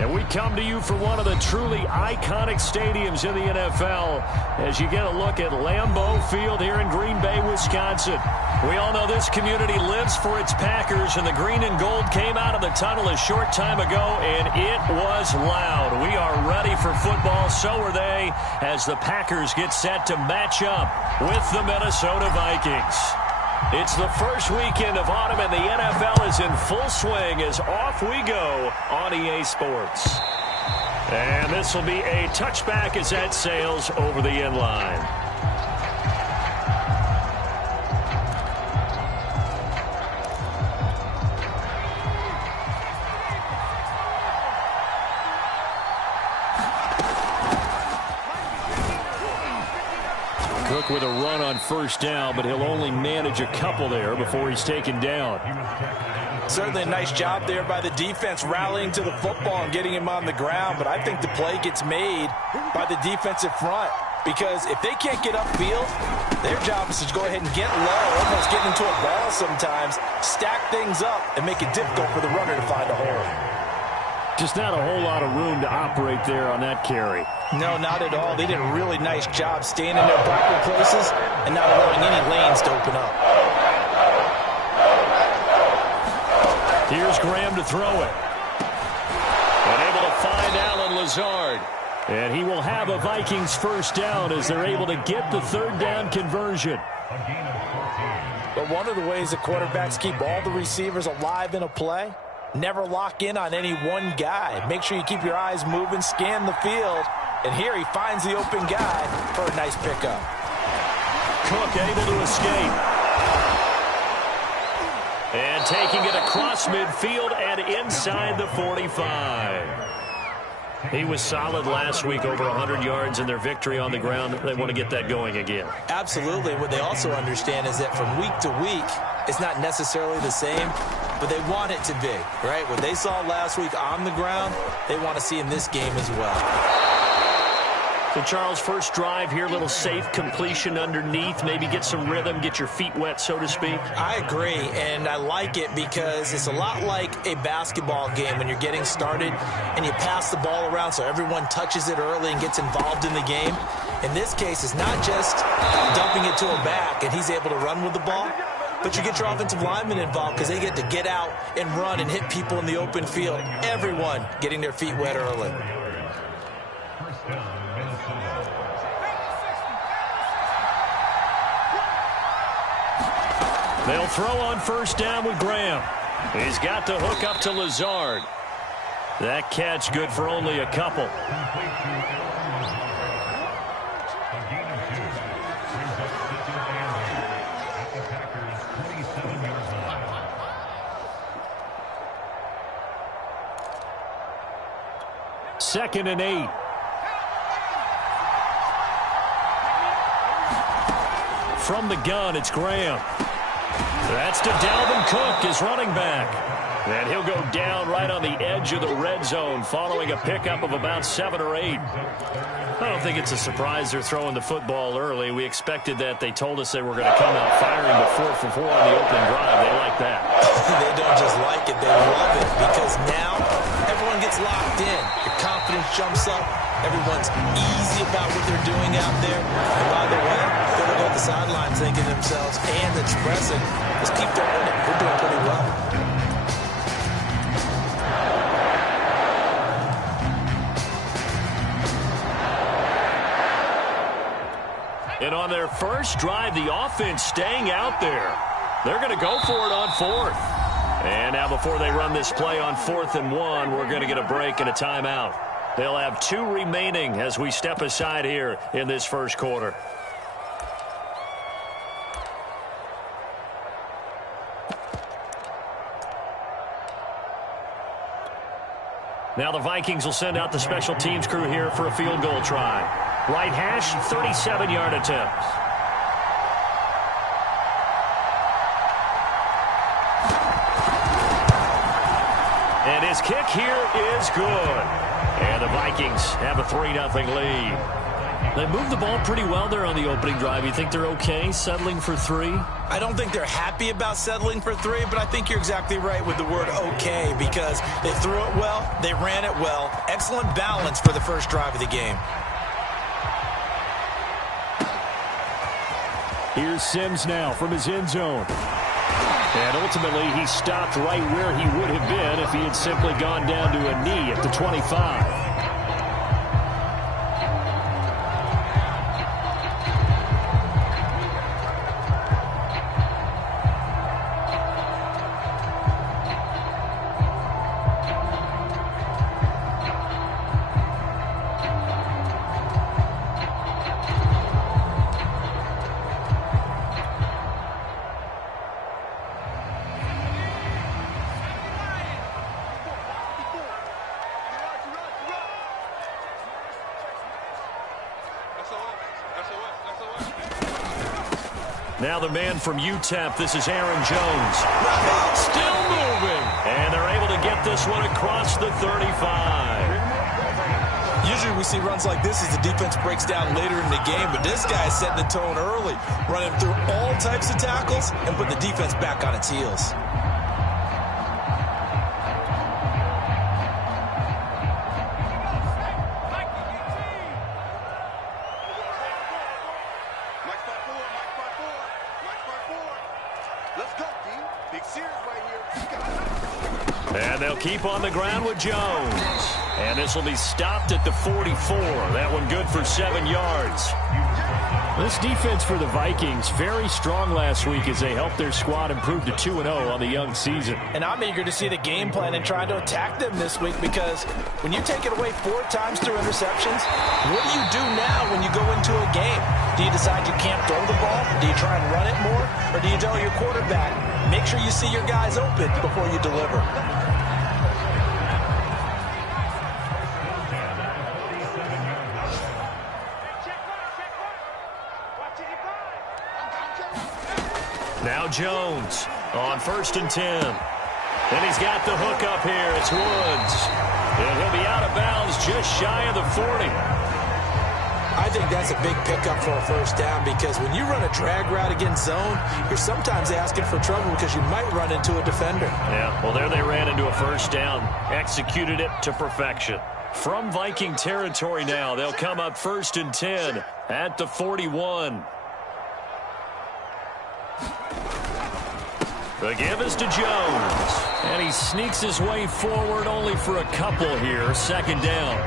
And we come to you from one of the truly iconic stadiums in the NFL as you get a look at Lambeau Field here in Green Bay, Wisconsin. We all know this community lives for its Packers, and the green and gold came out of the tunnel a short time ago, and it was loud. We are ready for football, so are they, as the Packers get set to match up with the Minnesota Vikings. It's the first weekend of autumn, and the NFL is in full swing as off we go on EA Sports. And this will be a touchback as that sails over the end line. Cook with a run on first down, but he'll only manage a couple there before he's taken down. Certainly a nice job there by the defense rallying to the football and getting him on the ground, but I think the play gets made by the defensive front because if they can't get upfield, their job is to go ahead and get low, almost get into a ball sometimes, stack things up, and make it difficult for the runner to find a hole. Just not a whole lot of room to operate there on that carry. No, not at all. They did a really nice job staying in their proper places and not allowing any lanes to open up. Here's Graham to throw it. And able to find Allen Lazard. And he will have a Vikings first down as they're able to get the third down conversion. But one of the ways that quarterbacks keep all the receivers alive in a play, never lock in on any one guy. Make sure you keep your eyes moving, scan the field. And here he finds the open guy for a nice pickup. Cook able to escape. And taking it across midfield and inside the 45. He was solid last week, over 100 yards in their victory on the ground. They want to get that going again. Absolutely. What they also understand is that from week to week, it's not necessarily the same, but they want it to be, right? What they saw last week on the ground, they want to see in this game as well. So, Charles, first drive here, little safe completion underneath, maybe get some rhythm, get your feet wet, so to speak. I agree, and I like it because it's a lot like a basketball game when you're getting started and you pass the ball around so everyone touches it early and gets involved in the game. In this case, it's not just dumping it to a back and he's able to run with the ball, but you get your offensive linemen involved because they get to get out and run and hit people in the open field. Everyone getting their feet wet early. They'll throw on first down with Graham. He's got the hook up to Lazard. That catch good for only a couple. Second and 8. From the gun, it's Graham. That's to Dalvin Cook, his running back. And he'll go down right on the edge of the red zone following a pickup of about 7 or 8. I don't think it's a surprise they're throwing the football early. We expected that. They told us they were going to come out firing, but 4 for 4 on the opening drive. They like that. They don't just like it, they love it, because now everyone gets locked in. Your confidence jumps up. Everyone's easy about what they're doing out there. And by the way, they're looking at the sidelines thinking to themselves and expressing, let's keep throwing it. We're doing pretty well. And on their first drive, the offense staying out there. They're going to go for it on fourth. And now before they run this play on 4th and 1, we're going to get a break and a timeout. They'll have 2 remaining as we step aside here in this first quarter. Now the Vikings will send out the special teams crew here for a field goal try. Right hash, 37-yard attempt. And his kick here is good. And the Vikings have a 3-0 lead. They moved the ball pretty well there on the opening drive. You think they're okay settling for 3? I don't think they're happy about settling for 3, but I think you're exactly right with the word okay, because they threw it well, they ran it well. Excellent balance for the first drive of the game. Here's Sims now from his end zone. And ultimately, he stopped right where he would have been if he had simply gone down to a knee at the 25. Now the man from UTEP, this is Aaron Jones. Still moving. And they're able to get this one across the 35. Usually we see runs like this as the defense breaks down later in the game, but this guy is setting the tone early, running through all types of tackles and putting the defense back on its heels. And they'll keep on the ground with Jones. And this will be stopped at the 44. That one good for 7 yards. This defense for the Vikings, very strong last week as they helped their squad improve to 2-0 on the young season. And I'm eager to see the game plan and try to attack them this week, because when you take it away 4 times through interceptions, what do you do now when you go into a game? Do you decide you can't throw the ball? Do you try and run it more? Or do you tell your quarterback, make sure you see your guys open before you deliver? Now Jones on 1st and 10. And he's got the hook up here. It's Woods. And he'll be out of bounds just shy of the 40. I think that's a big pickup for a first down, because when you run a drag route against zone, you're sometimes asking for trouble because you might run into a defender. Yeah, well, there they ran into a first down. Executed it to perfection. From Viking territory now, they'll come up 1st and 10 at the 41. The give is to Jones. And he sneaks his way forward only for a couple here. 2nd down.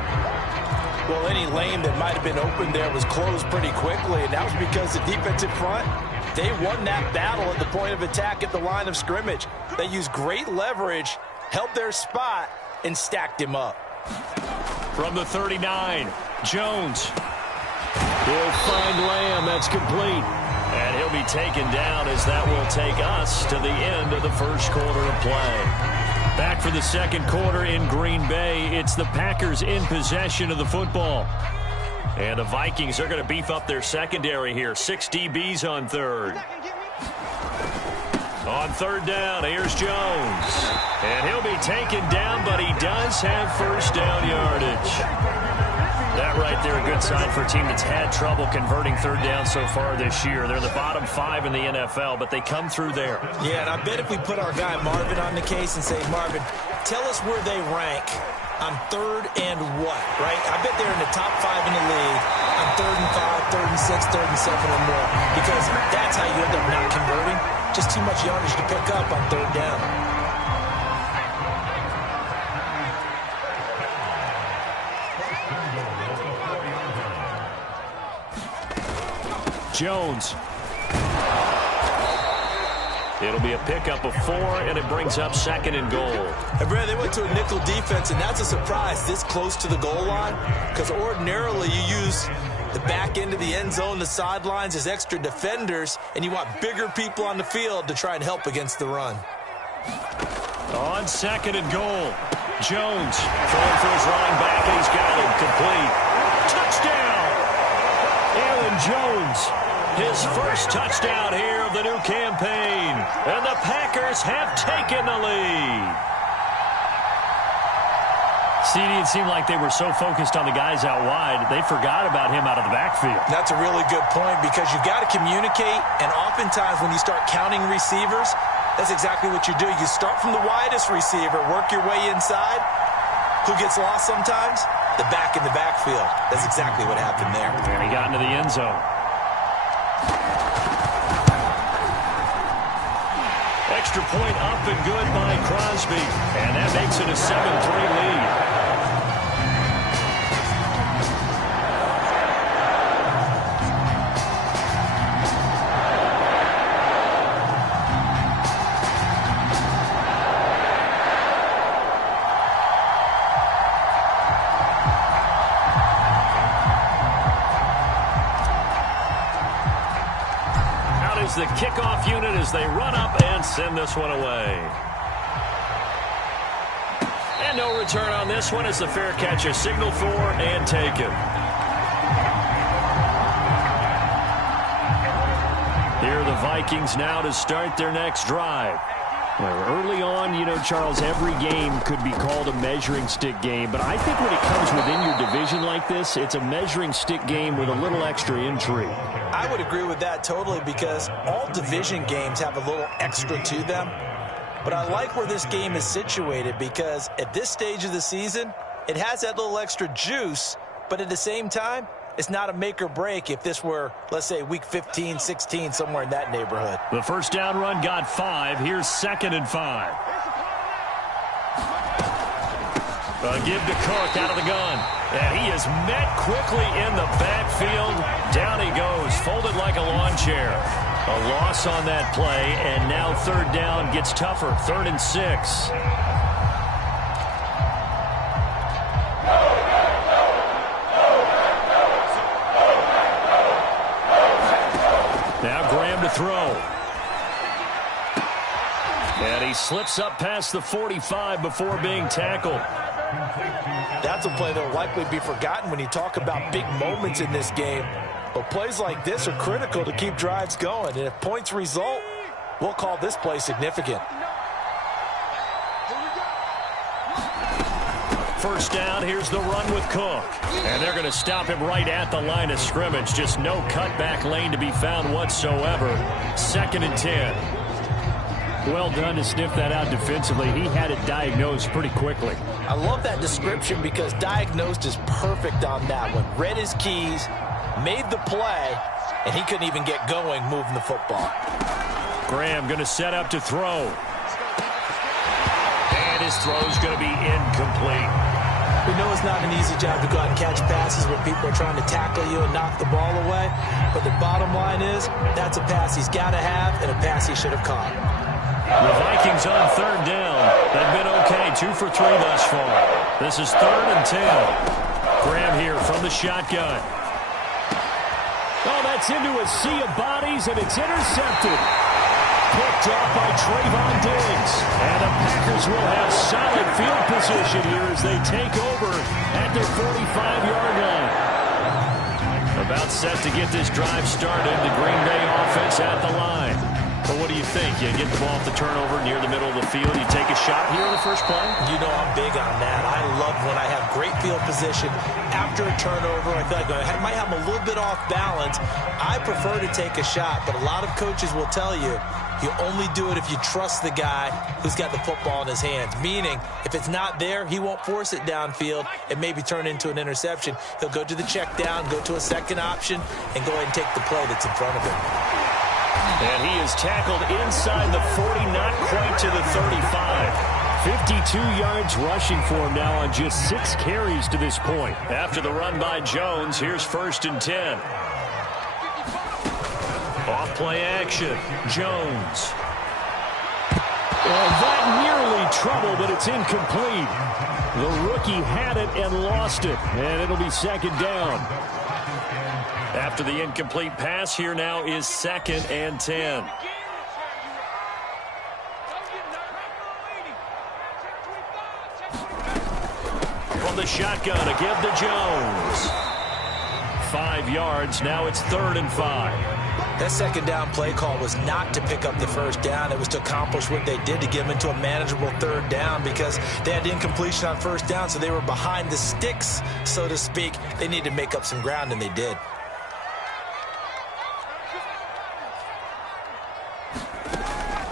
Well, any lane that might have been open there was closed pretty quickly, and that was because the defense in front, they won that battle at the point of attack at the line of scrimmage. They used great leverage, held their spot, and stacked him up. From the 39, Jones. He'll find Lamb. That's complete. And he'll be taken down as that will take us to the end of the first quarter of play. Back for the second quarter in Green Bay. It's the Packers in possession of the football. And the Vikings are going to beef up their secondary here. 6 DBs on 3rd. On 3rd down, here's Jones. And he'll be taken down, but he does have first down yardage. That right there, a good sign for a team that's had trouble converting 3rd down so far this year. They're the bottom 5 in the NFL, but they come through there. Yeah, and I bet if we put our guy Marvin on the case and say, Marvin, tell us where they rank on 3rd and what, right? I bet they're in the top 5 in the league on 3rd and 5, 3rd and 6, 3rd and 7 or more, because that's how you end up not converting. Just too much yardage to pick up on 3rd down. Jones. It'll be a pickup of 4, and it brings up 2nd and goal. And Brad, they went to a nickel defense, and that's a surprise this close to the goal line, because ordinarily you use the back end of the end zone, the sidelines as extra defenders, and you want bigger people on the field to try and help against the run. On 2nd and goal, Jones throwing for his running back, and he's got him complete. Touchdown! Aaron Jones. His first touchdown here of the new campaign. And the Packers have taken the lead. CD, it seemed like they were so focused on the guys out wide, they forgot about him out of the backfield. That's a really good point because you've got to communicate, and oftentimes when you start counting receivers, that's exactly what you do. You start from the widest receiver, work your way inside. Who gets lost sometimes? The back in the backfield. That's exactly what happened there. And he got into the end zone. Extra point up and good by Crosby. And that makes it a 7-3 lead. The kickoff unit as they run up and send this one away. And no return on this one as the fair catch is signaled for and taken. Here are the Vikings now to start their next drive. Well, early on, you know, Charles, every game could be called a measuring stick game, but I think when it comes within your division like this, it's a measuring stick game with a little extra intrigue. I would agree with that totally because all division games have a little extra to them. But I like where this game is situated because at this stage of the season, it has that little extra juice, but at the same time, it's not a make or break if this were, let's say, week 15, 16, somewhere in that neighborhood. The first down run got 5. Here's 2nd and 5. Give to Cook out of the gun. And he is met quickly in the backfield. Down he goes, folded like a lawn chair. A loss on that play, and now 3rd down gets tougher. 3rd and 6. Now Graham to throw. And he slips up past the 45 before being tackled. That's a play that will likely be forgotten when you talk about big moments in this game. But plays like this are critical to keep drives going. And if points result, we'll call this play significant. First down, here's the run with Cook. And they're going to stop him right at the line of scrimmage. Just no cutback lane to be found whatsoever. 2nd and 10. Well done to sniff that out defensively. He had it diagnosed pretty quickly. I love that description because diagnosed is perfect on that one. Read his keys, made the play, and he couldn't even get going moving the football. Graham going to set up to throw. And his throw's going to be incomplete. We know it's not an easy job to go out and catch passes when people are trying to tackle you and knock the ball away. But the bottom line is that's a pass he's got to have and a pass he should have caught. The Vikings on 3rd down. They've been okay, 2 for 3 thus far. This is 3rd and 10. Graham here from the shotgun. Oh, that's into a sea of bodies, and it's intercepted. Picked off by Trayvon Diggs. And the Packers will have solid field position here as they take over at their 45-yard line. About set to get this drive started. The Green Bay offense at the line. But what do you think? You get the ball off the turnover near the middle of the field. You take a shot here in the first play? You know I'm big on that. I love when I have great field position after a turnover. I feel like I might have a little bit off balance. I prefer to take a shot, but a lot of coaches will tell you you only do it if you trust the guy who's got the football in his hands. Meaning, if it's not there, he won't force it downfield and maybe turn into an interception. He'll go to the check down, go to a second option, and go ahead and take the play that's in front of him. And he is tackled inside the 40, not quite to the 35. 52 yards rushing for him now on just 6 carries to this point. After the run by Jones, here's 1st and 10. Off play action. Jones. That nearly trouble, but it's incomplete. The rookie had it and lost it, and it'll be 2nd down. After the incomplete pass, here now is 2nd and 10. From the shotgun, a give to Jones. 5 yards, now it's 3rd and 5. That second down play call was not to pick up the first down. It was to accomplish what they did, to get them into a manageable third down, because they had incompletion on first down, so they were behind the sticks, so to speak. They needed to make up some ground, and they did.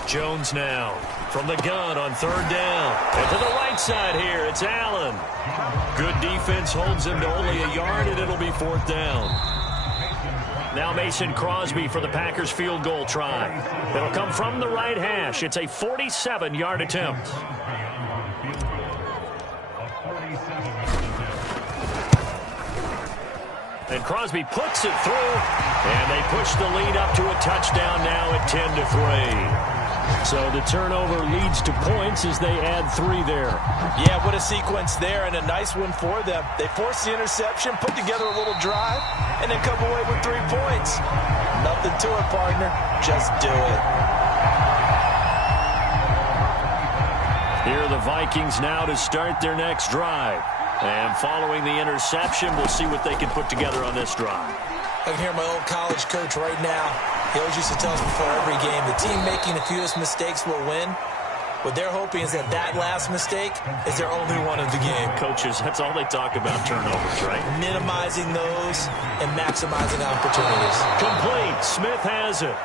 Jones now from the gun on third down. And to the right side here, it's Allen. Good defense holds him to only a yard, and it'll be fourth down. Now Mason Crosby for the Packers field goal try. It'll come from the right hash. It's a 47-yard attempt. And Crosby puts it through, and they push the lead up to a touchdown now at 10-3. So the turnover leads to points as they add 3 there. Yeah, what a sequence there, and a nice one for them. They force the interception, put together a little drive, and then come away with 3 points. Nothing to it, partner. Just do it. Here are the Vikings now to start their next drive. And following the interception, we'll see what they can put together on this drive. I can hear my old college coach right now. He always used to tell us before every game, the team making the fewest mistakes will win. What they're hoping is that last mistake is their only one of the game. Coaches, that's all they talk about, turnovers, right? Minimizing those and maximizing opportunities. Complete. Smith has it.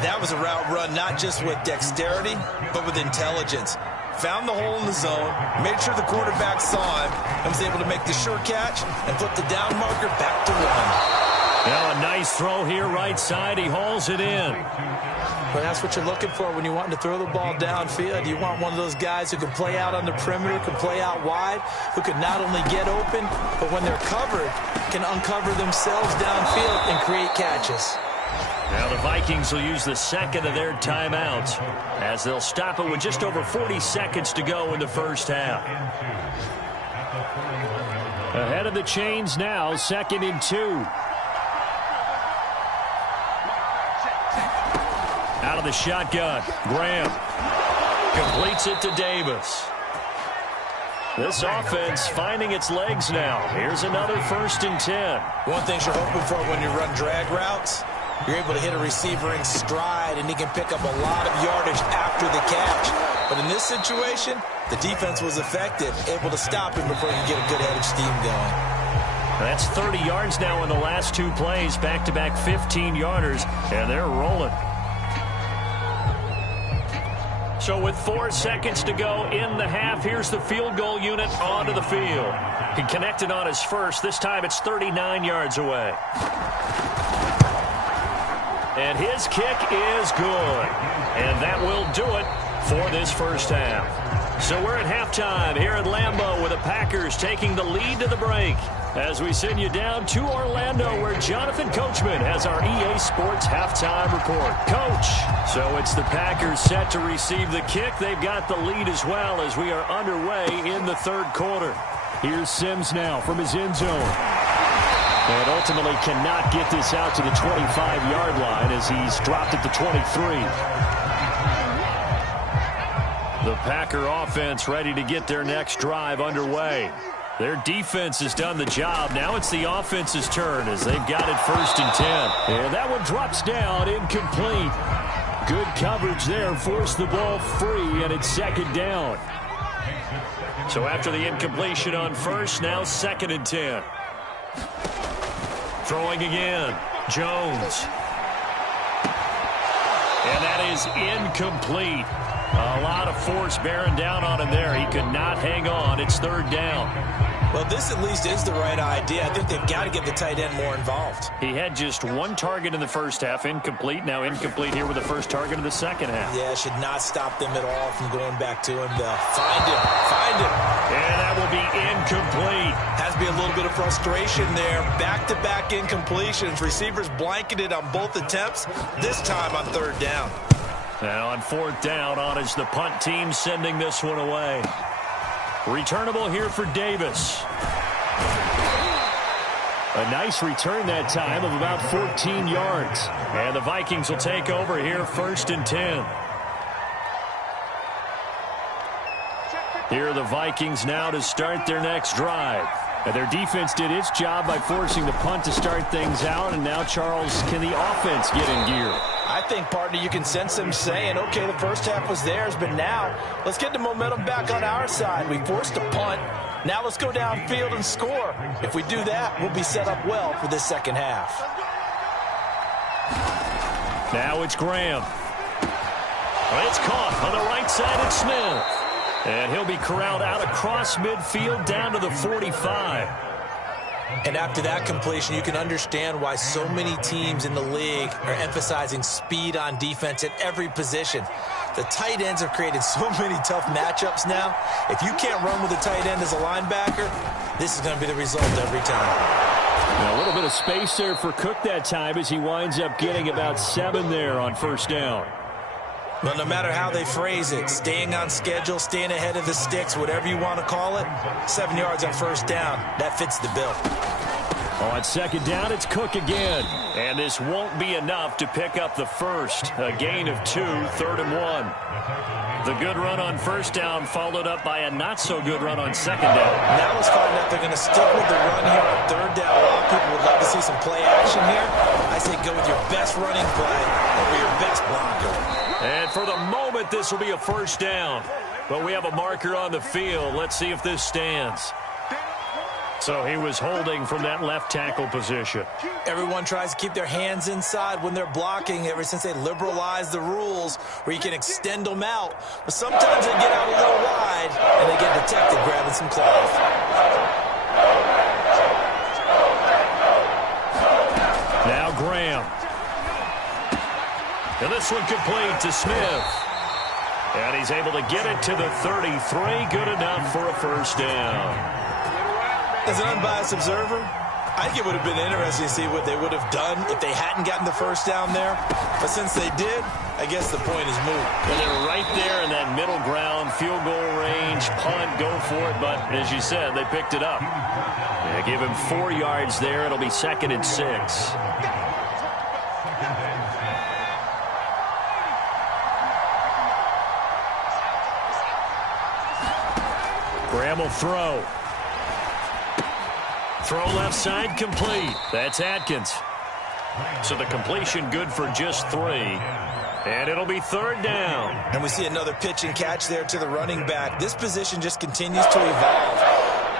That was a route run not just with dexterity, but with intelligence. Found the hole in the zone, made sure the quarterback saw him, and was able to make the sure catch and flip the down marker back to 1. Now a nice throw here right side. He hauls it in. But that's what you're looking for when you want to throw the ball downfield. You want one of those guys who can play out on the perimeter, can play out wide, who can not only get open, but when they're covered, can uncover themselves downfield and create catches. Now the Vikings will use the second of their timeouts as they'll stop it with just over 40 seconds to go in the first half. Ahead of the chains now, 2nd and 2. Out of the shotgun, Graham completes it to Davis. This offense finding its legs now. Here's another 1st and 10. One thing you're hoping for when you run drag routes, you're able to hit a receiver in stride, and he can pick up a lot of yardage after the catch. But in this situation, the defense was effective, able to stop him before he could get a good head of steam going. That's 30 yards now in the last 2 plays, back-to-back 15-yarders, and they're rolling. So with 4 seconds to go in the half, here's the field goal unit onto the field. He connected on his first. This time it's 39 yards away. And his kick is good. And that will do it for this first half. So we're at halftime here at Lambeau with the Packers taking the lead to the break. As we send you down to Orlando where Jonathan Coachman has our EA Sports halftime report. Coach, so it's the Packers set to receive the kick. They've got the lead as well as we are underway in the 3rd quarter. Here's Sims now from his end zone. And ultimately cannot get this out to the 25-yard line as he's dropped it to 23. The Packer offense ready to get their next drive underway. Their defense has done the job. Now it's the offense's turn as they've got it 1st and 10. And that one drops down, incomplete. Good coverage there, forced the ball free, and it's 2nd down. So after the incompletion on 1st, now 2nd and 10. Throwing again, Jones. And that is incomplete. A lot of force bearing down on him there. He could not hang on. It's 3rd down. Well, this at least is the right idea. I think they've got to get the tight end more involved. He had just 1 target in the first half, incomplete. Now incomplete here with the first target of the second half. Yeah, should not stop them at all from going back to him. They'll find him. And that will be incomplete. Has to be a little bit of frustration there. Back-to-back incompletions. Receivers blanketed on both attempts, this time on 3rd down. Now on 4th down, on is the punt team sending this one away. Returnable here for Davis. A nice return that time of about 14 yards. And the Vikings will take over here 1st and 10. Here are the Vikings now to start their next drive. And their defense did its job by forcing the punt to start things out, and now, Charles, can the offense get in gear? I think, partner, you can sense them saying, okay, the first half was theirs, but now let's get the momentum back on our side. We forced a punt. Now let's go downfield and score. If we do that, we'll be set up well for this second half. Now it's Graham. It's caught on the right side. It's Smith. And he'll be corralled out across midfield down to the 45. And after that completion, you can understand why so many teams in the league are emphasizing speed on defense at every position. The tight ends have created so many tough matchups now. If you can't run with a tight end as a linebacker, this is going to be the result every time. Now a little bit of space there for Cook that time as he winds up getting about 7 there on first down. Well, no matter how they phrase it, staying on schedule, staying ahead of the sticks, whatever you want to call it, 7 yards on first down, that fits the bill. On second down, it's Cook again. And this won't be enough to pick up the first. A gain of 2, 3rd and 1. The good run on first down followed up by a not-so-good run on second down. Now let's find out they're going to stick with the run here on third down. A lot of people would love to see some play action here. I say go with your best running play over your best blocker. And for the moment, this will be a first down. But we have a marker on the field. Let's see if this stands. So he was holding from that left tackle position. Everyone tries to keep their hands inside when they're blocking ever since they liberalized the rules where you can extend them out. But sometimes they get out a little wide and they get detected grabbing some cloth. Now Graham. And this one complete to Smith. And he's able to get it to the 33. Good enough for a first down. As an unbiased observer, I think it would have been interesting to see what they would have done if they hadn't gotten the first down there. But since they did, I guess the point is moot. And they're right there in that middle ground, field goal range, punt, go for it. But as you said, they picked it up. They give him 4 yards there. It'll be 2nd and 6. Graham will throw. Throw left side complete. That's Atkins. So the completion good for just 3. And it'll be 3rd down. And we see another pitch and catch there to the running back. This position just continues to evolve.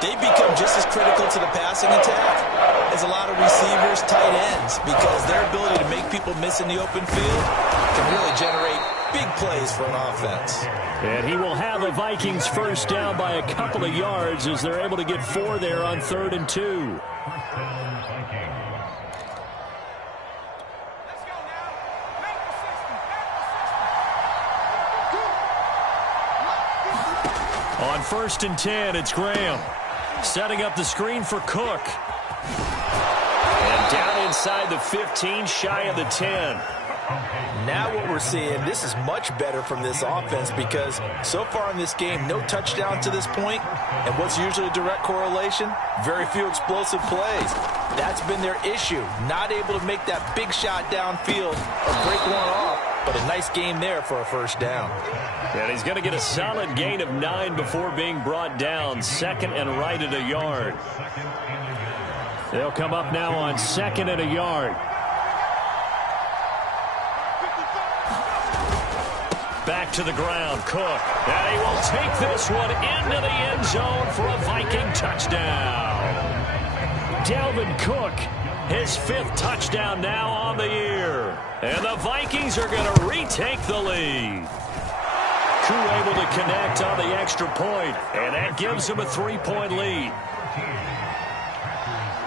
They become just as critical to the passing attack as a lot of receivers, tight ends, because their ability to make people miss in the open field can really generate big plays for an offense. And he will have a Vikings first down by a couple of yards as they're able to get 4 there on 3rd and 2. On 1st and 10, it's Graham. Setting up the screen for Cook. And down inside the 15, shy of the 10. Now what we're seeing, this is much better from this offense because so far in this game, no touchdown to this point. And what's usually a direct correlation? Very few explosive plays. That's been their issue. Not able to make that big shot downfield or break one off. But a nice game there for a first down. And he's going to get a solid gain of 9 before being brought down. 2nd and right at a yard. They'll come up now on 2nd and a yard. Back to the ground, Cook. And he will take this one into the end zone for a Viking touchdown. Dalvin Cook, his 5th touchdown now on the year. And the Vikings are going to retake the lead. Koo able to connect on the extra point, and that gives him a 3-point lead.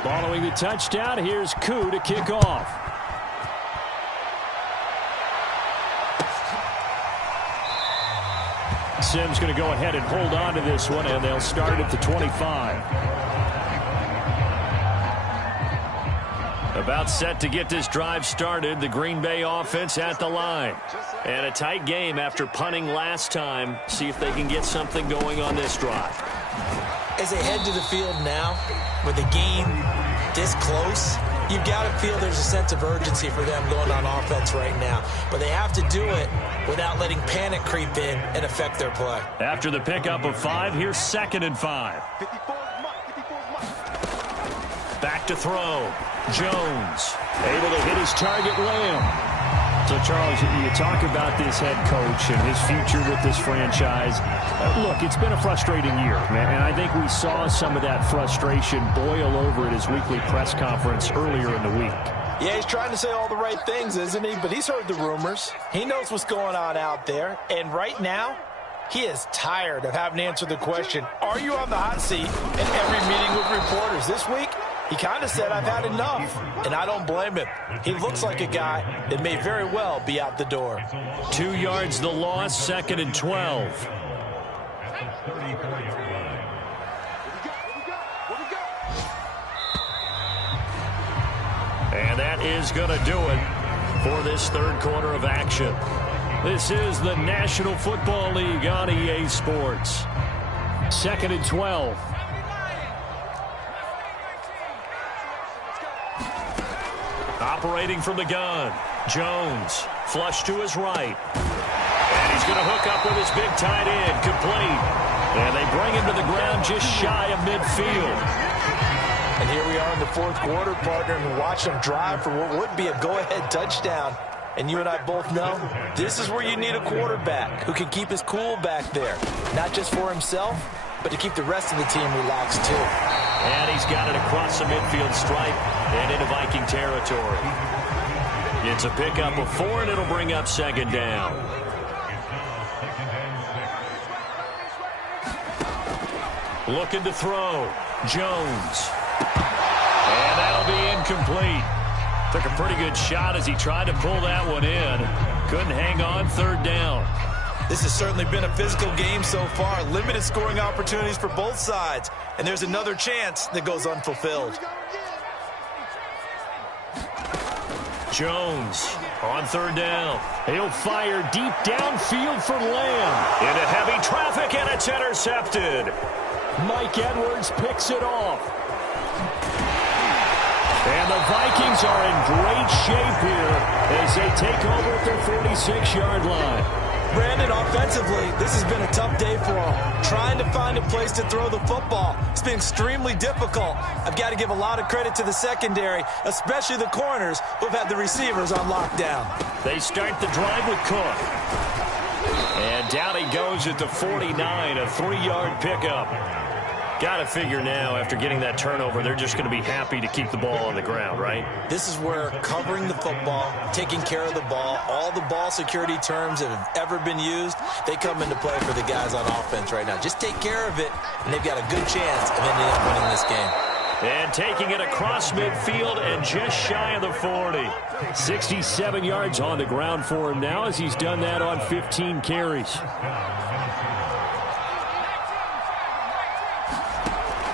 Following the touchdown, here's Koo to kick off. Sims going to go ahead and hold on to this one, and they'll start at the 25. About set to get this drive started, the Green Bay offense at the line. And a tight game after punting last time. See if they can get something going on this drive. As they head to the field now, with the game this close, you've got to feel there's a sense of urgency for them going on offense right now. But they have to do it without letting panic creep in and affect their play. After the pickup of 5, here's 2nd and 5. to throw. Jones able to hit his target, Lamb. So, Charles, you talk about this head coach and his future with this franchise. Look, it's been a frustrating year, man, and I think we saw some of that frustration boil over at his weekly press conference earlier in the week. Yeah, he's trying to say all the right things, isn't he? But he's heard the rumors. He knows what's going on out there. And right now, he is tired of having to answer the question, are you on the hot seat in every meeting with reporters? This week, he kind of said, I've had enough, and I don't blame him. He looks like a guy that may very well be out the door. 2 yards the loss, 2nd and 12. And that is going to do it for this third quarter of action. This is the National Football League on EA Sports. 2nd and 12. Operating from the gun, Jones, flush to his right. And he's going to hook up with his big tight end, complete. And they bring him to the ground just shy of midfield. And here we are in the fourth quarter, partner, and watch them drive for what would be a go-ahead touchdown. And you and I both know this is where you need a quarterback who can keep his cool back there. Not just for himself, but to keep the rest of the team relaxed too. And he's got it across the midfield stripe and into Viking territory. It's a pickup of 4, and it'll bring up 2nd down. Looking to throw. Jones. And that'll be incomplete. Took a pretty good shot as he tried to pull that one in. Couldn't hang on, 3rd down. This has certainly been a physical game so far. Limited scoring opportunities for both sides. And there's another chance that goes unfulfilled. Jones on 3rd down. He'll fire deep downfield for Lamb. Into heavy traffic, and it's intercepted. Mike Edwards picks it off. And the Vikings are in great shape here as they take over at their 46-yard line. Brandon, offensively, this has been a tough day for them. Trying to find a place to throw the football. It's been extremely difficult. I've got to give a lot of credit to the secondary, especially the corners who've had the receivers on lockdown. They start the drive with Cook. And down he goes at the 49, a 3-yard pickup. Got to figure now, after getting that turnover, they're just going to be happy to keep the ball on the ground, right? This is where covering the football, taking care of the ball, all the ball security terms that have ever been used, they come into play for the guys on offense right now. Just take care of it, and they've got a good chance of ending up winning this game. And taking it across midfield and just shy of the 40. 67 yards on the ground for him now as he's done that on 15 carries.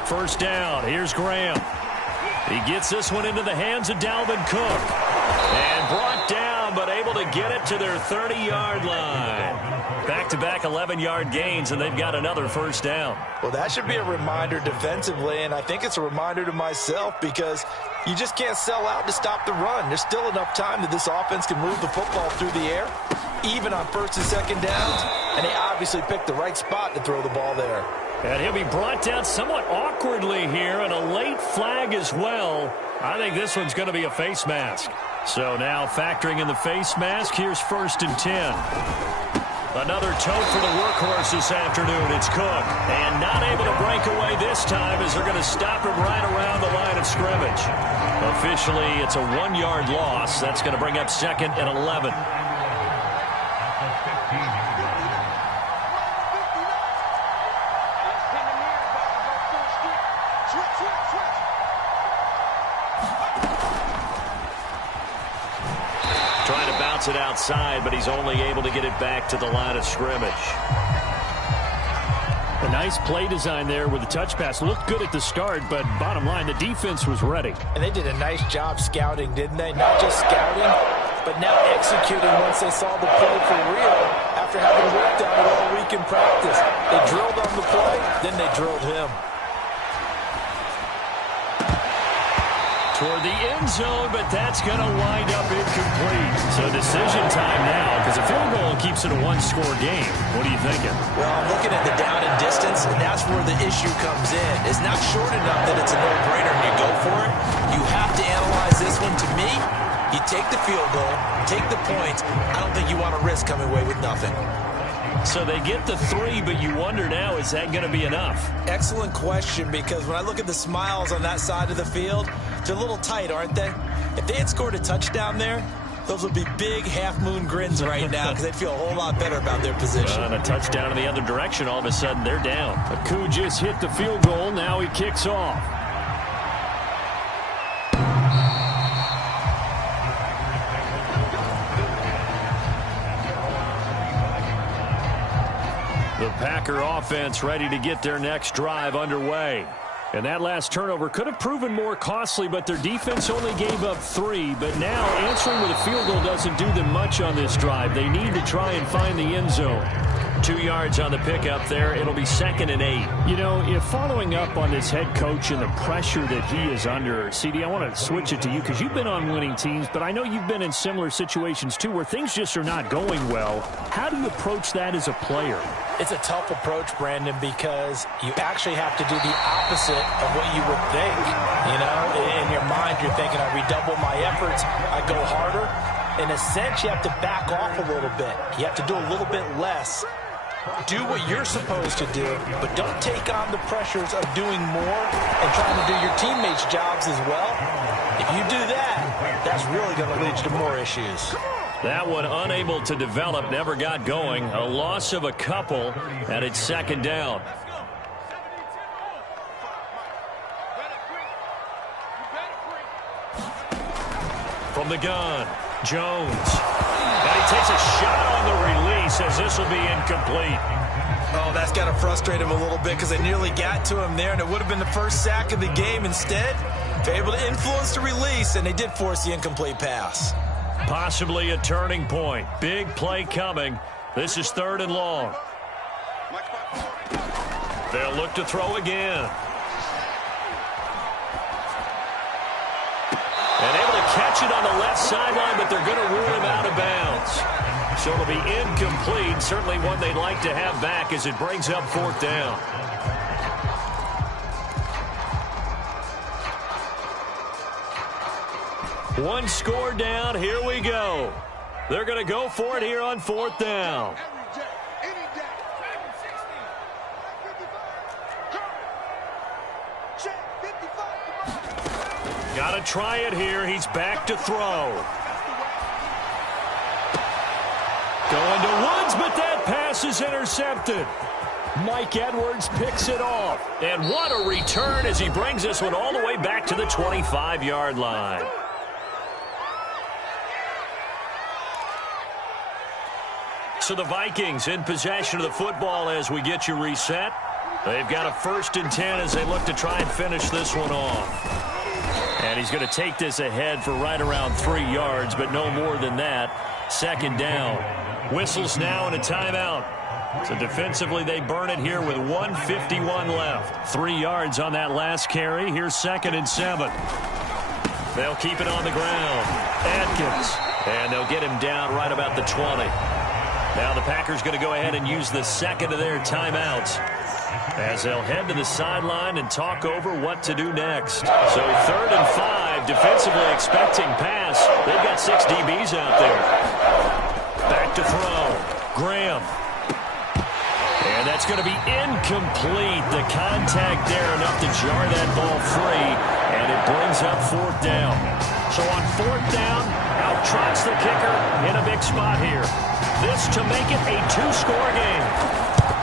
First down. Here's Graham. He gets this one into the hands of Dalvin Cook. And brought down, but able to get it to their 30-yard line. Back-to-back 11-yard gains, and they've got another first down. Well, that should be a reminder defensively, and I think it's a reminder to myself because you just can't sell out to stop the run. There's still enough time that this offense can move the football through the air, even on 1st and 2nd downs, and they obviously picked the right spot to throw the ball there. And he'll be brought down somewhat awkwardly here, and a late flag as well. I think this one's going to be a face mask. So now factoring in the face mask, here's 1st and 10. Another tote for the workhorse this afternoon. It's Cook. And not able to break away this time as they're going to stop him right around the line of scrimmage. Officially, it's a 1-yard loss. That's going to bring up 2nd and 11. It outside, but he's only able to get it back to the line of scrimmage. A nice play design there with the touch pass. Looked good at the start, but bottom line, the defense was ready. And they did a nice job scouting, didn't they? Not just scouting, but now executing once they saw the play for real after having worked on it all week in practice. They drilled on the play, then they drilled him. Toward the end zone, but that's going to wind up incomplete. So decision time now, because a field goal keeps it a one-score game. What are you thinking? Well, I'm looking at the down and distance, and that's where the issue comes in. It's not short enough that it's a no-brainer and you go for it. You have to analyze this one. To me, you take the field goal, take the points. I don't think you want to risk coming away with nothing. So they get the 3, but you wonder now, is that going to be enough? Excellent question, because when I look at the smiles on that side of the field, they're a little tight, aren't they? If they had scored a touchdown there, those would be big half-moon grins right now because they'd feel a whole lot better about their position. And a touchdown in the other direction, all of a sudden they're down. Aku just hit the field goal. Now he kicks off. The Packer offense ready to get their next drive underway. And that last turnover could have proven more costly, but their defense only gave up 3. But now answering with a field goal doesn't do them much on this drive. They need to try and find the end zone. 2 yards on the pickup there. It'll be 2nd and 8. You know, if following up on this head coach and the pressure that he is under, CD, I want to switch it to you because you've been on winning teams, but I know you've been in similar situations too where things just are not going well. How do you approach that as a player? It's a tough approach, Brandon, because you actually have to do the opposite of what you would think. You know, in your mind, you're thinking, I redouble my efforts, I go harder. In a sense, you have to back off a little bit. You have to do a little bit less. Do what you're supposed to do, but don't take on the pressures of doing more and trying to do your teammates' jobs as well. If you do that, that's really going to lead to more issues. That one unable to develop, never got going. A loss of a couple, and it's 2nd down. From the gun, Jones. And he takes a shot on the release as this will be incomplete. Oh, that's got to frustrate him a little bit because they nearly got to him there, and it would have been the first sack of the game. Instead, they're able to influence the release, and they did force the incomplete pass. Possibly a turning point. Big play coming. This is 3rd and long. They'll look to throw again. And able to catch it on the left sideline, but they're going to rule him out of bounds. So it'll be incomplete. Certainly one they'd like to have back as it brings up 4th down. One score down. Here we go. They're going to go for it here on 4th down. Got to try it here. He's back to throw. Going to Woods, but that pass is intercepted. Mike Edwards picks it off. And what a return as he brings this one all the way back to the 25-yard line. So the Vikings in possession of the football as we get you reset. They've got a 1st and 10 as they look to try and finish this one off. And he's going to take this ahead for right around 3 yards, but no more than that. 2nd down. Whistles now and a timeout. So defensively they burn it here with 1:51 left. 3 yards on that last carry. Here's 2nd and 7. They'll keep it on the ground. Atkins. And they'll get him down right about the 20. Now the Packers going to go ahead and use the 2nd of their timeouts as they'll head to the sideline and talk over what to do next. So 3rd and 5, defensively expecting pass. They've got 6 DBs out there. Back to throw. Graham. And that's going to be incomplete. The contact there enough to jar that ball free, and it brings up 4th down. So on 4th down, out trots the kicker in a big spot here. This to make it a 2-score game.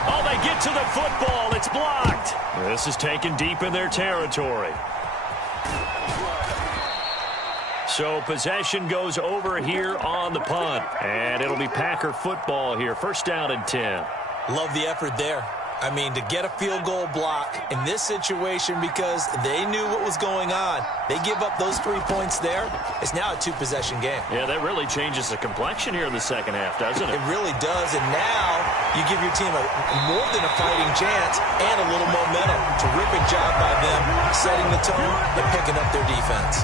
Oh, they get to the football. It's blocked. This is taken deep in their territory. So possession goes over here on the punt. And it'll be Packer football here. 1st down and 10. Love the effort there. I mean, to get a field goal block in this situation because they knew what was going on. They give up those 3 points there. It's now a 2-possession game. Yeah, that really changes the complexion here in the 2nd half, doesn't it? It really does. And now you give your team more than a fighting chance and a little momentum. Terrific job by them setting the tone and picking up their defense.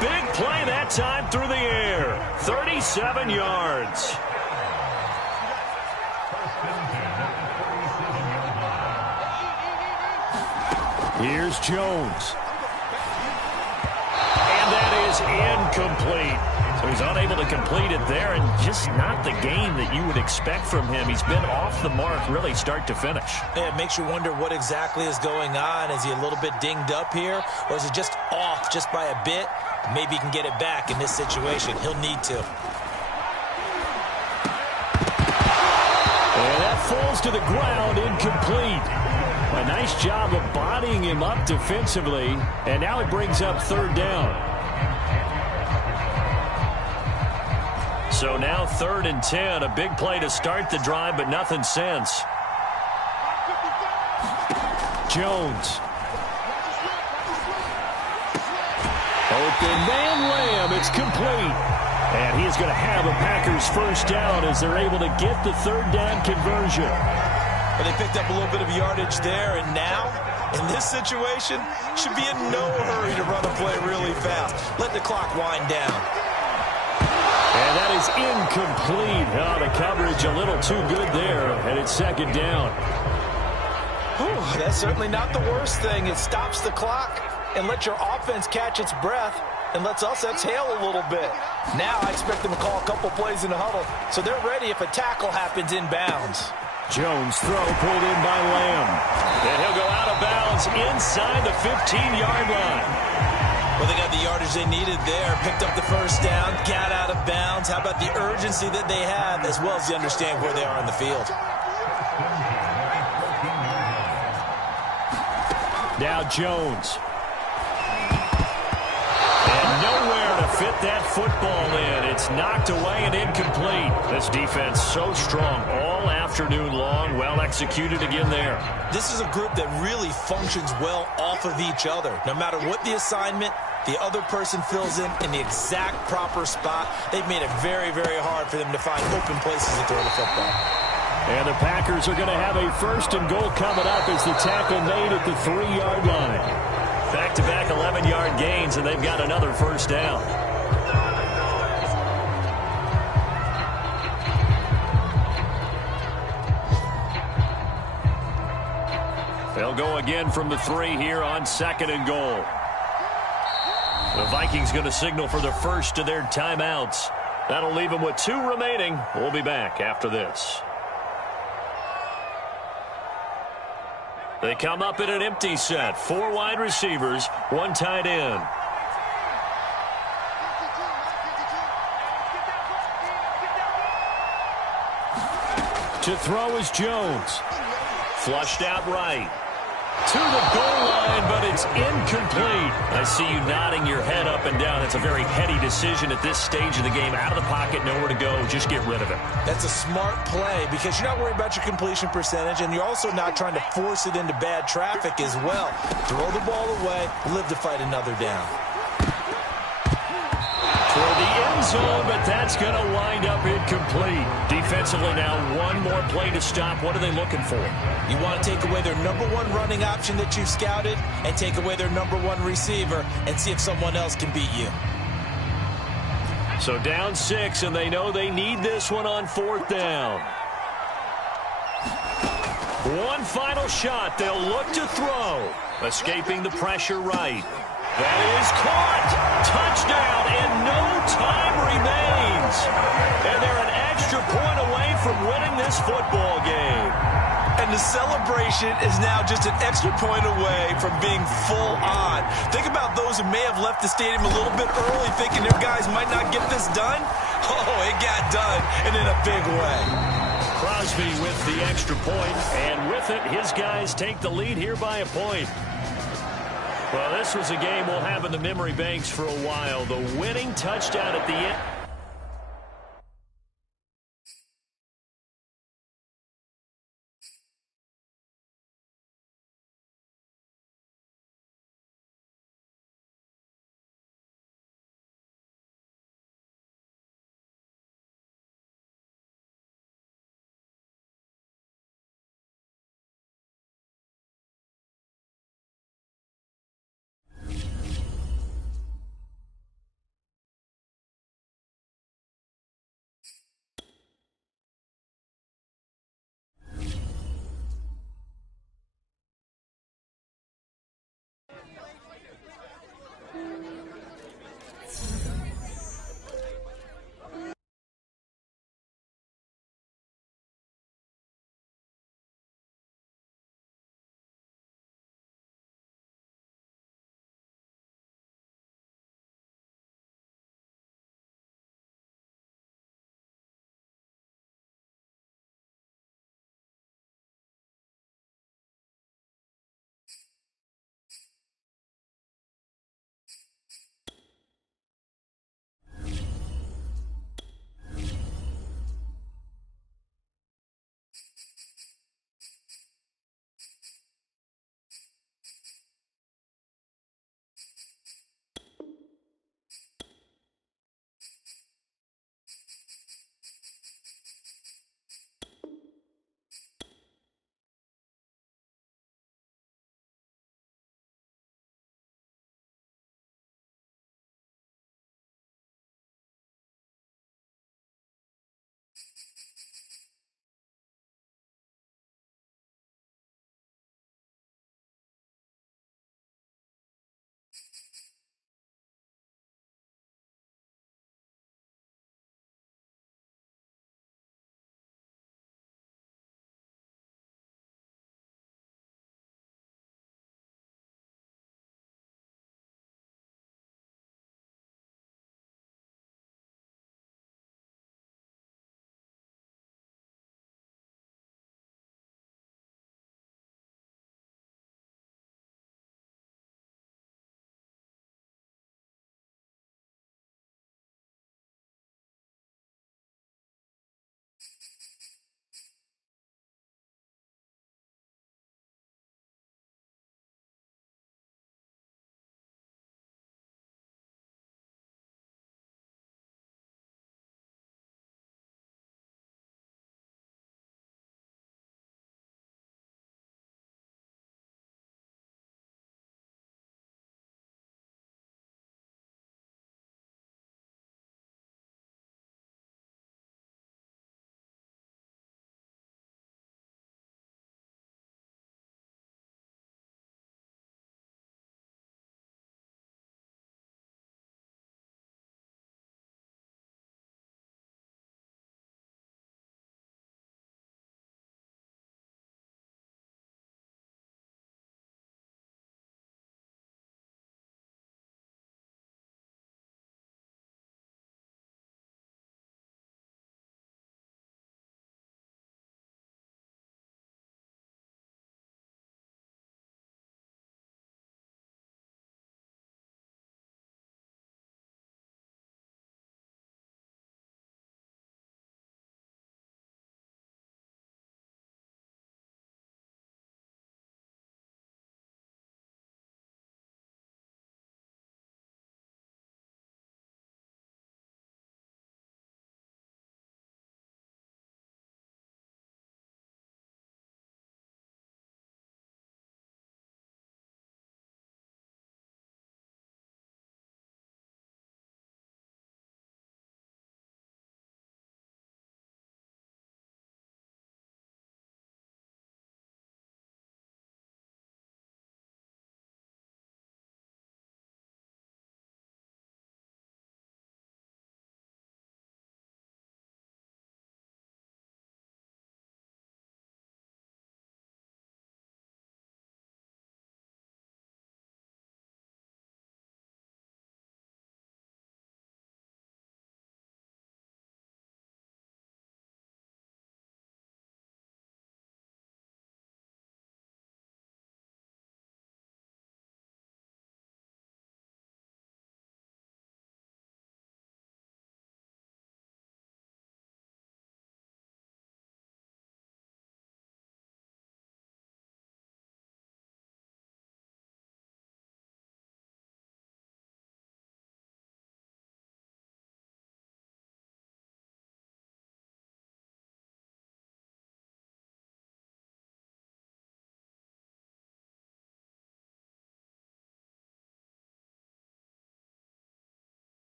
big play that time through the air. 37 yards. Here's Jones. And that is incomplete. So he's unable to complete it there, and just not the game that you would expect from him. He's been off the mark really start to finish. Yeah, it makes you wonder what exactly is going on. Is he a little bit dinged up here, or is it just off just by a bit? Maybe he can get it back in this situation. He'll need to. And that falls to the ground, incomplete. A nice job of bodying him up defensively, and now it brings up third down. So now 3rd and 10, a big play to start the drive, but nothing since. Jones. Open man Lamb, it's complete. And he is going to have a Packers first down as they're able to get the third down conversion. But they picked up a little bit of yardage there, and now, in this situation, should be in no hurry to run a play really fast. Let the clock wind down. And that is incomplete. Oh, the coverage a little too good there, and it's second down. Whew, that's certainly not the worst thing. It stops the clock and lets your offense catch its breath and lets us exhale a little bit. Now I expect them to call a couple plays in the huddle, so they're ready if a tackle happens inbounds. Jones throw pulled in by Lamb. And he'll go out of bounds inside the 15-yard line. Well, they got the yardage they needed there. Picked up the first down, got out of bounds. How about the urgency that they have, as well as they understand where they are on the field? Now Jones. And nowhere to fit that football in. It's knocked away and incomplete. This defense so strong all afternoon long. Well executed again there. This is a group that really functions well off of each other. No matter what the assignment, the other person fills in the exact proper spot. They've made it very, very hard for them to find open places to throw the football. And the Packers are going to have a 1st and goal coming up as the tackle made at the 3-yard line. Back-to-back 11-yard gains, and they've got another first down. They'll go again from the 3 here on 2nd and goal. The Vikings going to signal for the first of their timeouts. That'll leave them with 2 remaining. We'll be back after this. They come up in an empty set. 4 wide receivers, 1 tight end. To throw is Jones. Flushed out right. To the goal line, but it's incomplete. I see you nodding your head up and down. That's a very heady decision at this stage of the game. Out of the pocket, nowhere to go. Just get rid of it. That's a smart play because you're not worried about your completion percentage, and you're also not trying to force it into bad traffic as well. Throw the ball away, live to fight another down. Toward the end zone, but that's going to wind up incomplete. Defensively now, 1 more play to stop. What are they looking for? You want to take away their number 1 running option that you've scouted and take away their number 1 receiver and see if someone else can beat you. So down 6, and they know they need this one on 4th down. 1 final shot. They'll look to throw. Escaping the pressure right. That is caught. Touchdown, and no time remains. And they're an extra point away from winning this football game. And the celebration is now just an extra point away from being full on. Think about those who may have left the stadium a little bit early thinking their guys might not get this done. Oh, it got done, and in a big way. Crosby with the extra point, and with it, his guys take the lead here by a point. Well, this was a game we'll have in the memory banks for a while. The winning touchdown at the end.